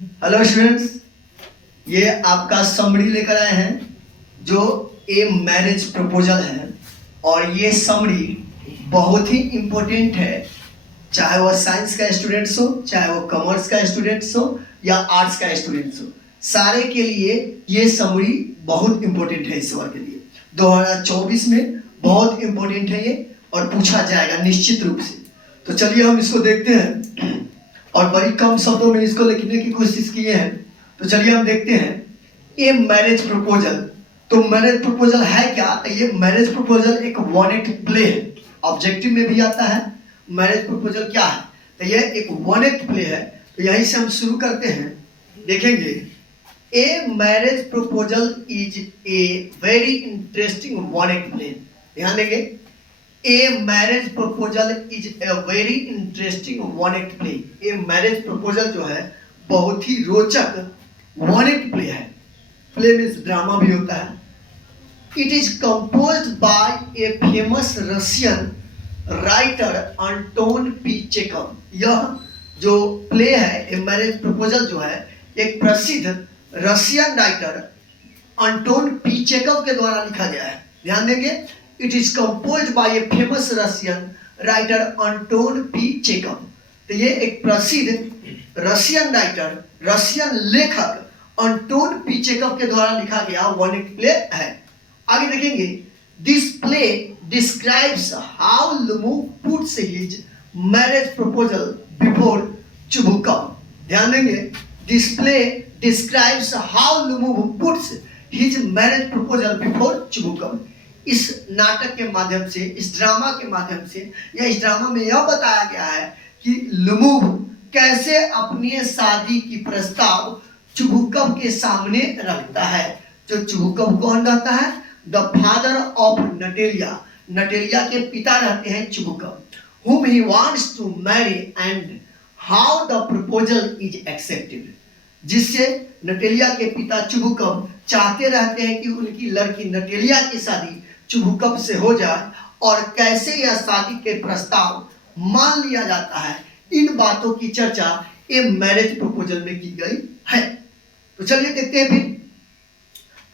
Hello students, ये आपका summary लेकर आए हैं जो ए मैरिज प्रपोजल है। और ये समरी बहुत ही इम्पोर्टेंट है, चाहे वो साइंस का स्टूडेंट्स हो, चाहे वो कॉमर्स का स्टूडेंट्स हो या आर्ट्स का स्टूडेंट्स हो, सारे के लिए ये समरी बहुत इम्पोर्टेंट है। इस बार के लिए 2024 में बहुत इम्पोर्टेंट है ये, और पूछा जाएगा निश्चित रूप से। तो चलिए हम इसको देखते हैं, और बड़ी कम शब्दों में इसको लिखने की कोशिश किए हैं। तो चलिए हम देखते हैं ये मैरिज प्रपोजल। तो मैरिज प्रपोजल है क्या? तो ये मैरिज प्रपोजल एक वन एक्ट प्ले है, ऑब्जेक्टिव में भी आता है। मैरिज प्रपोजल क्या है? तो ये एक वन एक्ट प्ले है। तो यहीं से हम शुरू करते हैं, देखेंगे a marriage proposal is a very interesting one act play. ध्यान देंगे, a marriage proposal is a very interesting one act play. A marriage proposal जो है बहुत ही रोचक वन एक्ट प्ले है। प्ले मीन्स ड्रामा भी होता है। It is composed by a famous Russian writer Anton P Chekhov. यह जो प्ले है ए मैरिज प्रपोजल जो है एक प्रसिद्ध Russian writer Anton P Chekhov के द्वारा लिखा गया है। ध्यान देंगे, it is composed by a famous Russian writer Anton P Chekhov. तो ये एक प्रसिद्ध रशियन राइटर, रशियन लेखक अंटोन पी चेखव के द्वारा लिखा गया वन एक्ट प्ले है। आगे देखेंगे, this play describes how Lomov puts his marriage proposal before Chubukov. ध्यान देंगे, this play describes how Lomov puts his marriage proposal before Chubukov. इस नाटक के माध्यम से, इस ड्रामा के माध्यम से, या इस ड्रामा में यह बताया गया है कि लुमुव कैसे अपनी शादी की प्रस्ताव चुबुकम के सामने रखता है। जो चुबुकम कौन रहता है? The father of Natalia. Natalia के पिता रहते हैं चुबुकम, whom he wants to marry and how the proposal is accepted। जिससे नटेलिया के पिता चुबुकम चाहते रहते हैं कि उनकी लड़की नटेलिया की शादी चुबुकम से हो जाए, और कैसे यह शादी के प्रस्ताव मान लिया जाता है। इन बातों की चर्चा ये मैरिज प्रपोजल में की गई है। तो चलिए देखते हैं फिर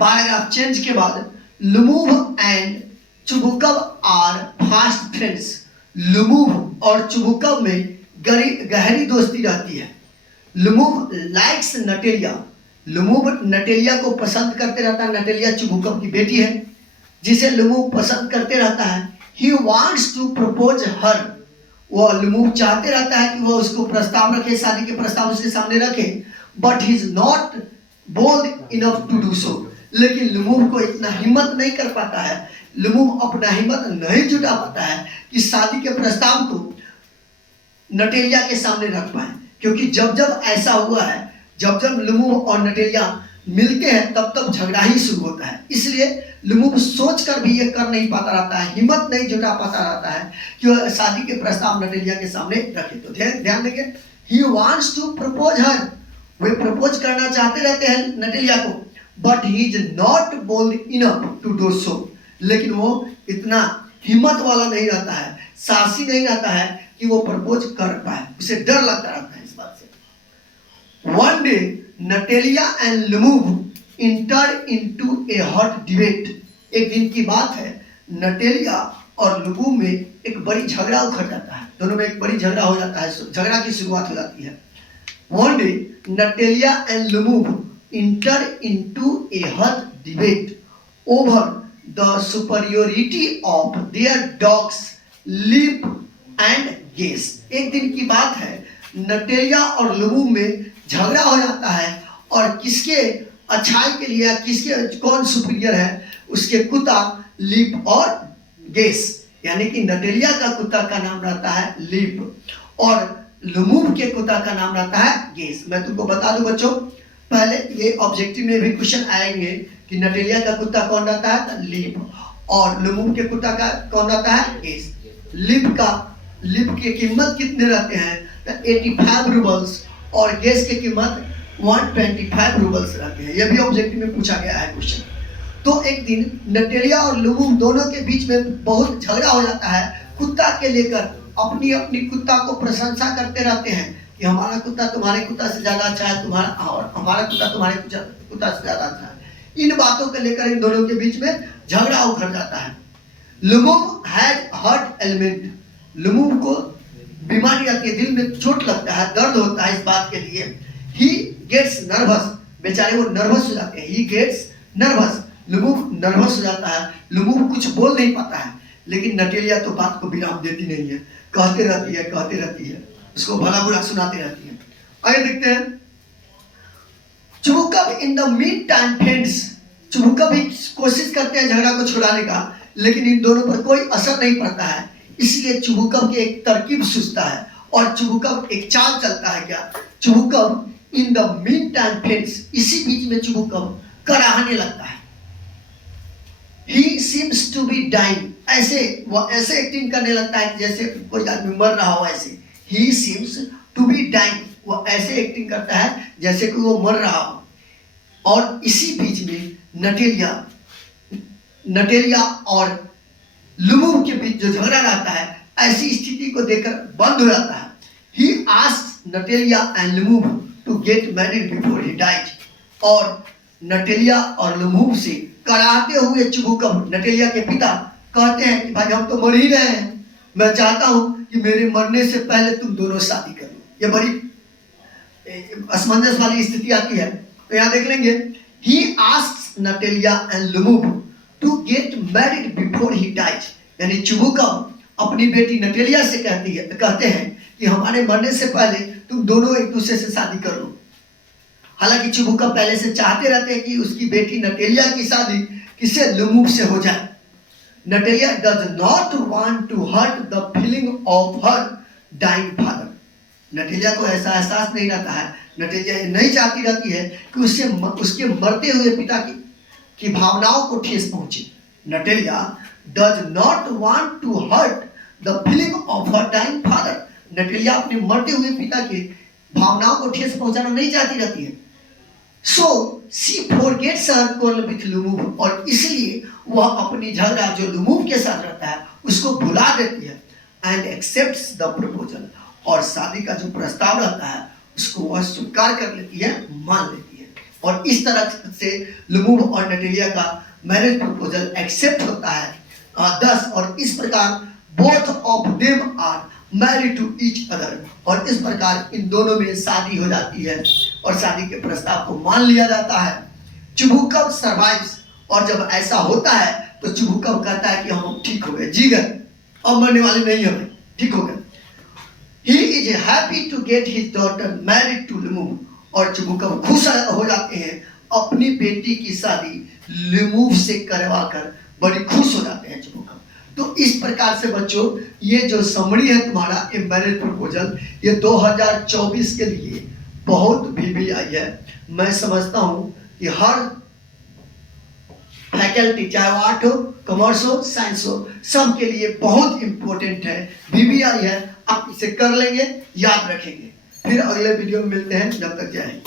पैराग्राफ चेंज के बाद, लुमुव एंड चुबुकम आर फास्ट फ्रेंड्स। लुमुव और चुबुकम में गहरी दोस्ती रहती है। लुमुव लाइक्स नटेलिया। लुमुव नटेलिया को पसंद करते रहता है। नटेलिया चुबुकम की बेटी है जिसे लुमुव पसंद करते रहता है। He wants to propose her. वो लुमुव चाहते रहता है कि वो उसको प्रस्ताव रखे, शादी के प्रस्ताव उसके सामने रखे, but he is not bold enough to do so. लेकिन लुमुव को इतना हिम्मत नहीं कर पाता है, लुमुव अपना हिम्मत नहीं जुटा पाता है कि शादी के प्रस्ताव को नटेलिया के सामने रख पाए। क्योंकि जब जब ऐसा हुआ है, जब जब लुमुव और नटेलिया मिलते हैं तब तब झगड़ा ही शुरू होता है। इसलिए लुमुव सोचकर भी ये कर नहीं पाता रहता है, हिम्मत नहीं जुटा पाता रहता है कि वह शादी के प्रस्ताव नटेलिया के सामने रखे। तो ध्यान देंगे, he wants to propose her. वे प्रपोज करना चाहते रहते हैं नटेलिया को, but he is not bold enough to do so. लेकिन वो इतना हिम्मत वाला नहीं रहता है, साहसी नहीं रहता है कि वो प्रपोज कर पाए। उसे डर लगता रहता है इस बात से। One day Natalia and Lomov enter into a hot debate. एक दिन की बात है, नटेलिया और लुमुव में एक बड़ी झगड़ा उखड़ जाता है। दोनों में एक बड़ी झगड़ा हो जाता है, झगड़ा की शुरुआत हो जाती है। One day Natalia and Lomov enter into a hot debate over the superiority of their dogs Leap and Guess. एक दिन की बात है, नटेलिया और लुमुव में झगड़ा हो जाता है, और किसके अच्छाई के लिए, किसके कौन सुपीरियर है, उसके कुत्ता लिप और गेस। यानी कि नटेलिया का कुत्ता का नाम रहता है लिप, और लुमुव के कुत्ता का नाम रहता है गेस। मैं तुमको बता दूं बच्चों, पहले ये ऑब्जेक्टिव में भी क्वेश्चन आएंगे कि नटेलिया का कुत्ता कौन रहता है? लिप। और लुमुव के कुत्ता का कौन रहता है? गेस। लिप की कीमत कितने रहते हैं? 85 रूबल्स, और गेस की कीमत 125 रूबल्स रहते हैं। यह भी ऑब्जेक्टिव में पूछा गया है क्वेश्चन। तो एक दिन नटेलिया और लुमुव दोनों के बीच में बहुत झगड़ा हो जाता है कुत्ता के लेकर। अपनी अपनी कुत्ता को प्रशंसा करते रहते हैं, कि हमारा कुत्ता तुम्हारे कुत्ता से ज्यादा अच्छा है, तुम्हारा और हमारा कुत्ता तुम्हारे कुत्ता से ज्यादा अच्छा है। इन बातों को लेकर इन दोनों के बीच में झगड़ा उभर जाता है। लुमुम्ब हैज हर्ट एलिमेंट, लुमुम्ब को बीमारी आती है, दिल में चोट लगता है, दर्द होता है इस बात के लिए। ही गेट्स नर्वस, बेचारे वो नर्वस हो जाते हैं। ही गेट्स नर्वस, लुमुम्ब नर्वस हो जाता है। लुमुम्ब कुछ बोल नहीं पाता है, लेकिन नटेलिया तो बात को विराम देती नहीं है, कहते रहती है, उसको भला बुरा सुनाते रहती है। आइए देखते हैं। Chubukov in the meantime friends, Chubukov भी कोशिश करते हैं झगड़ा को छुड़ाने का, लेकिन इन दोनों पर कोई असर नहीं पड़ता है। इसलिए चुबुकब की एक तरकीब सूझता है और चुबुकब एक चाल चलता है। क्या? Chubukov in the meantime friends, इसी बीच में चुबुकब कराहने लगता है। He seems to be dying, ऐसे वो ऐसे एक्टिंग करने लगता है जैसे कोई आदमी मर रहा हो। ऐसे He seems to be dying, वो ऐसे एक्टिंग करता है जैसे कि वो मर रहा हो। और इसी बीच में नटेलिया और लुमुम्ब के बीच जो झगड़ा रहता है, ऐसी स्थिति को देखकर बंद हो जाता है। He asked Natalia and Lumumb to get married before he died, और नटेलिया और लुमुम्ब से कराहते हुए चुबुकब, नटेलिया के पिता कहते हैं कि भाई हम तो मर ही रहे हैं, मैं चाहता हूं कि मेरे मरने से पहले तुम दोनों शादी कर लो। ये बड़ी असमंजस वाली स्थिति आती है। तो यहाँ देख लेंगे, he asked Natalia and Lumumb to get married before he died, यानी चुबुकब अपनी बेटी नटेलिया से कहते हैं कि हमारे मरने से पहले तुम दोनों एक दूसरे से शादी कर लो। हालांकि चुबुकब पहले से चाहते रहते हैं कि उसकी बेटी नटेलिया की शादी किसे, लुमुम्ब से हो जाए। नटेलिया does not want to hurt the feeling of her dying father, नटेलिया को ऐसा एहसास नहीं रहता है, नटेलिया नहीं चाहती रहती है कि उसके मरते हुए पिता की भावनाओं को ठेस पहुंचे। नटेलिया does not want to hurt the feeling of her dying father, नटेलिया अपने मरते हुए पिता के भावनाओं को ठेस पहुंचाना नहीं चाहती रहती है। So she forgets her quarrel with Lumumb, और इसलिए वह अपनी झगड़ा जो लुमुम्ब के साथ रहता है उसको भुला देती है। and accepts the proposal, और शादी का जो प्रस्ताव रहता है उसको वह स्वीकार कर लेती है, मान लेती है। और इस तरह से लुमुम्ब और नटेलिया का मैरिज प्रपोजल एक्सेप्ट होता है। thus, और इस प्रकार both of them are married to each other, और इस प्रकार इन दोनों में शादी हो जाती है और शादी के प्रस्ताव को मान लिया जाता है। चुबुकब सर्वाइव्स, और जब ऐसा होता है तो चुबुकब कहता है कि हम ठीक हो गए, जी गए, अब मरने वाले नहीं हमें, ठीक हो गए। He is happy to get his daughter married to Lumumb, और चुबुकब खुश हो जाते हैं अपनी बेटी की शादी लुमुम्ब से करवाकर, बड़ी खुश हो जाते हैं चुबुकब। तो इस प्रकार से बच्चों, ये जो समरी है तुम्हारा मैरिज प्रपोजल, ये 2024 के लिए बहुत VVI है। मैं समझता हूं कि हर फैकल्टी, चाहे वो आर्ट हो, कॉमर्स हो, साइंस हो, सब के लिए बहुत इंपॉर्टेंट है, VVI है। आप इसे कर लेंगे, याद रखेंगे। फिर अगले वीडियो में मिलते हैं, जब तक जय हिंद।